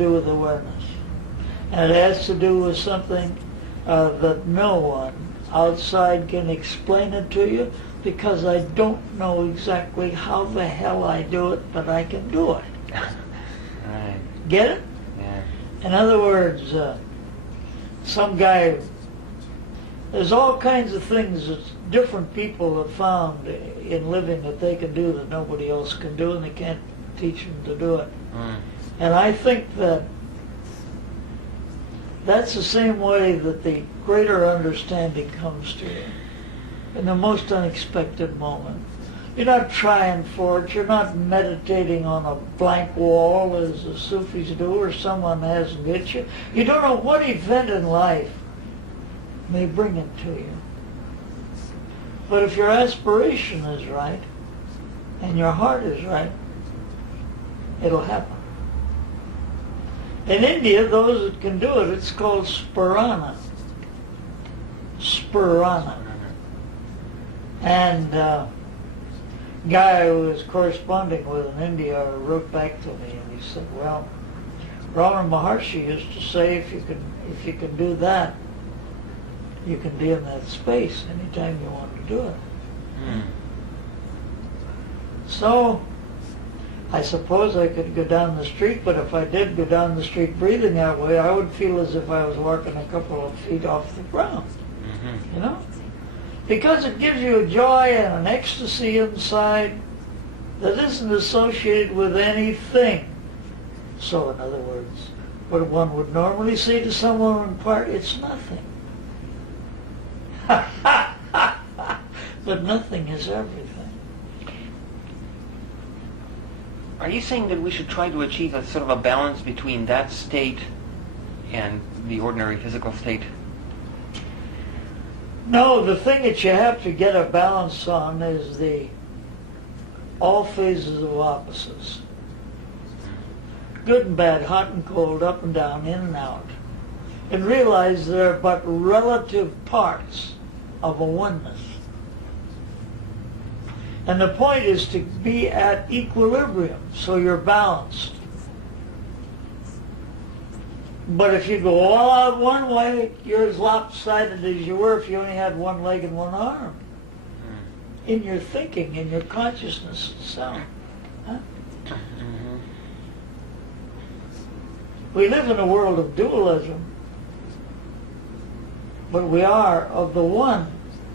do with awareness. And it has to do with something that no one outside can explain it to you, because I don't know exactly how the hell I do it, but I can do it. Right. Get it? Yeah. In other words, some guy, there's all kinds of things that different people have found in living that they can do that nobody else can do, and they can't teach them to do it. And I think that that's the same way that the greater understanding comes to you, in the most unexpected moment. You're not trying for it. You're not meditating on a blank wall as the Sufis do, or someone hasn't hit you. You don't know what event in life may bring it to you. But if your aspiration is right and your heart is right, it'll happen. In India, those that can do it, it's called spurana. Spurana. And guy who was corresponding with in India wrote back to me, and he said, well, Ramana Maharshi used to say if you can do that, you can be in that space anytime you want to do it. So I suppose I could go down the street, but if I did go down the street breathing that way, I would feel as if I was walking a couple of feet off the ground. You know? Because it gives you a joy and an ecstasy inside that isn't associated with anything. So, in other words, what one would normally say to someone in part, it's nothing. But nothing is everything. Are you saying that we should try to achieve a sort of a balance between that state and the ordinary physical state? No, the thing that you have to get a balance on is the all phases of opposites. Good and bad, hot and cold, up and down, in and out. And realize they're but relative parts of a oneness. And the point is to be at equilibrium, so you're balanced. But if you go all out one way, you're as lopsided as you were if you only had one leg and one arm. In your thinking, in your consciousness itself. Huh? We live in a world of dualism, but we are of the one.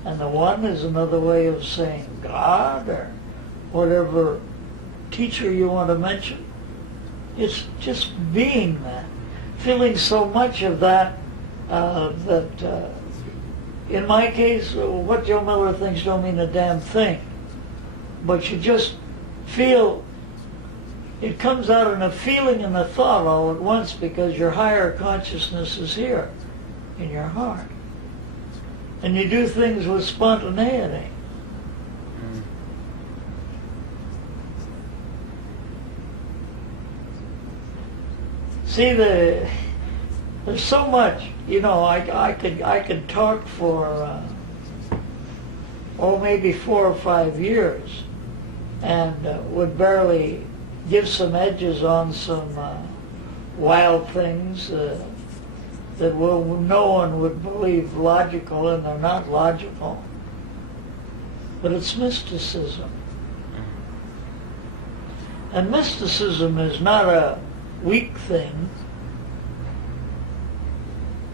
And the one is another way of saying God, or whatever teacher you want to mention. It's just being that. Feeling so much of that, in my case, what Joe Miller thinks don't mean a damn thing. But you just feel, it comes out in a feeling and a thought all at once, because your higher consciousness is here in your heart. And you do things with spontaneity. See, there's so much, you know, I could talk for, maybe 4 or 5 years, and would barely give some edges on some wild things that no one would believe logical, and they're not logical. But it's mysticism. And mysticism is not a weak thing.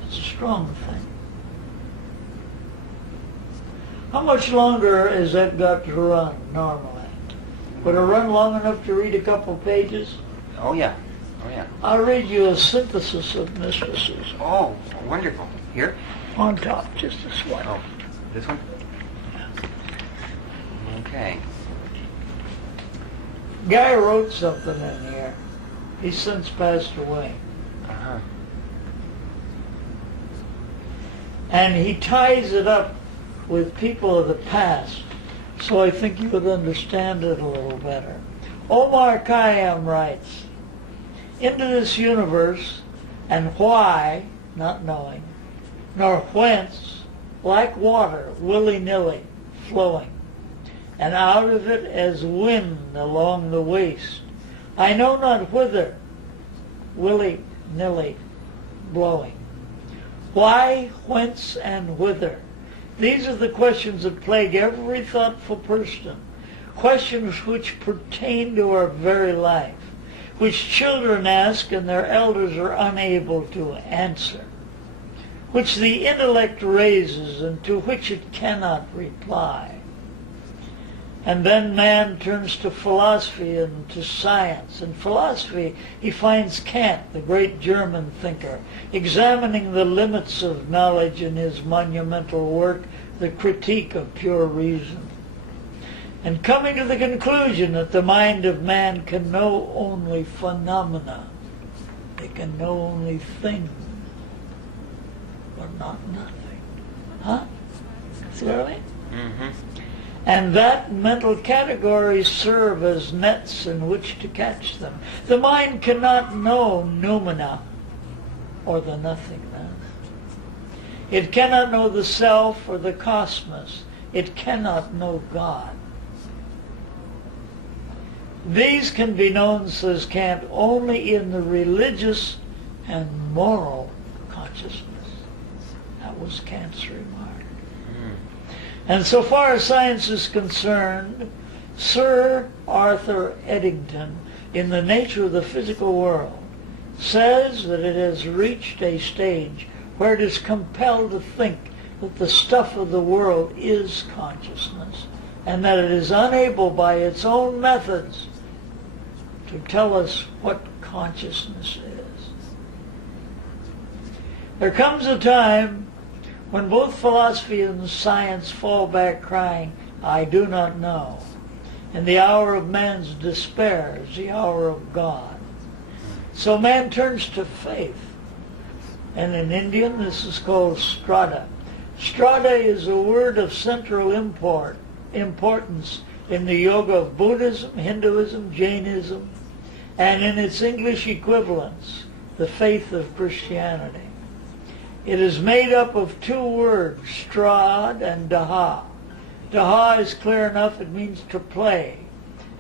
It's a strong thing. How much longer has that got to run normally? Would it run long enough to read a couple pages? Oh yeah. Oh yeah. I'll read you a synthesis of mysticism. Oh, wonderful. Here? On top, just this one. Oh, this one? Okay. Guy wrote something in here. He's since passed away. Uh-huh. And he ties it up with people of the past, so I think you would understand it a little better. Omar Khayyam writes, into this universe, and why, not knowing, nor whence, like water, willy-nilly, flowing, and out of it as wind along the waste. I know not whither, willy-nilly blowing. Why, whence, and whither? These are the questions that plague every thoughtful person, questions which pertain to our very life, which children ask and their elders are unable to answer, which the intellect raises and to which it cannot reply. And then man turns to philosophy and to science. In philosophy, he finds Kant, the great German thinker, examining the limits of knowledge in his monumental work, The Critique of Pure Reason, and coming to the conclusion that the mind of man can know only phenomena. It can know only things, but not nothing. Huh? See what I mean? Mm-hmm. And that mental categories serve as nets in which to catch them. The mind cannot know noumena, or the nothingness. It cannot know the self or the cosmos. It cannot know God. These can be known, says Kant, only in the religious and moral consciousness. That was Kant's remark. And so far as science is concerned, Sir Arthur Eddington, in The Nature of the Physical World, says that it has reached a stage where it is compelled to think that the stuff of the world is consciousness, and that it is unable by its own methods to tell us what consciousness is. There comes a time when both philosophy and science fall back crying, I do not know. And the hour of man's despair is the hour of God. So man turns to faith. And in Indian this is called Strada. Strada is a word of central importance in the yoga of Buddhism, Hinduism, Jainism, and in its English equivalents, the faith of Christianity. It is made up of two words, strad and daha. Daha is clear enough, it means to play.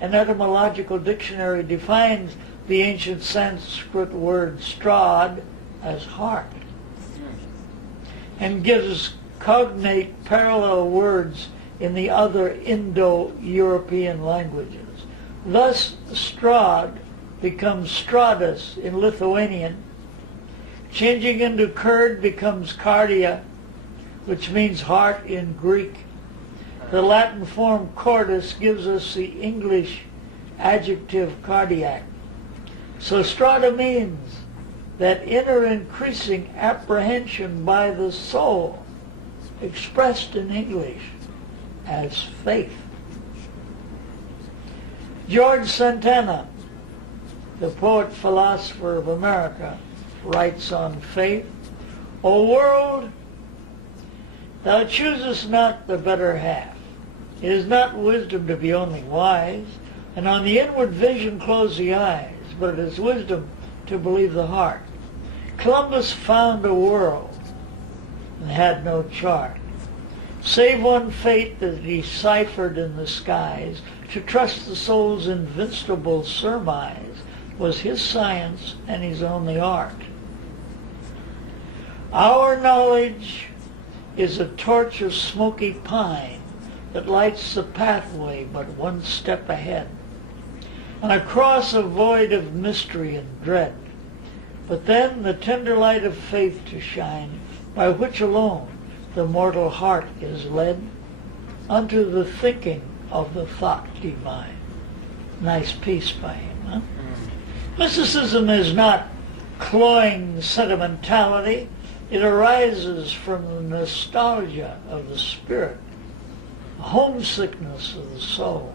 An etymological dictionary defines the ancient Sanskrit word strad as heart, and gives cognate parallel words in the other Indo-European languages. Thus, strad becomes stratus in Lithuanian. Changing into Kurd becomes cardia, which means heart in Greek. The Latin form cordis gives us the English adjective cardiac. So strata means that inner increasing apprehension by the soul, expressed in English as faith. George Santana, the poet-philosopher of America, writes on faith, O world, thou choosest not the better half. It is not wisdom to be only wise, and on the inward vision close the eyes, but it is wisdom to believe the heart. Columbus found a world and had no chart, save one fate that deciphered in the skies. To trust the soul's invincible surmise was his science and his only art. Our knowledge is a torch of smoky pine that lights the pathway but one step ahead, and across a void of mystery and dread. But then the tender light of faith to shine, by which alone the mortal heart is led unto the thinking of the thought divine. Nice piece by him, huh? Mysticism is not cloying sentimentality. It arises from the nostalgia of the spirit, the homesickness of the soul.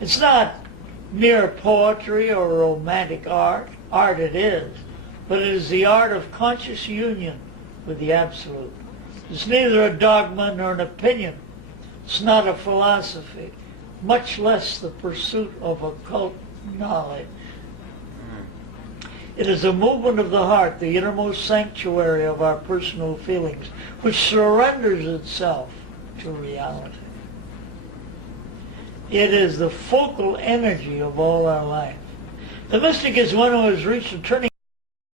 It's not mere poetry or romantic art. Art it is, but it is the art of conscious union with the Absolute. It's neither a dogma nor an opinion. It's not a philosophy, much less the pursuit of occult knowledge. It is a movement of the heart, the innermost sanctuary of our personal feelings, which surrenders itself to reality. It is the focal energy of all our life. The mystic is one who has reached a turning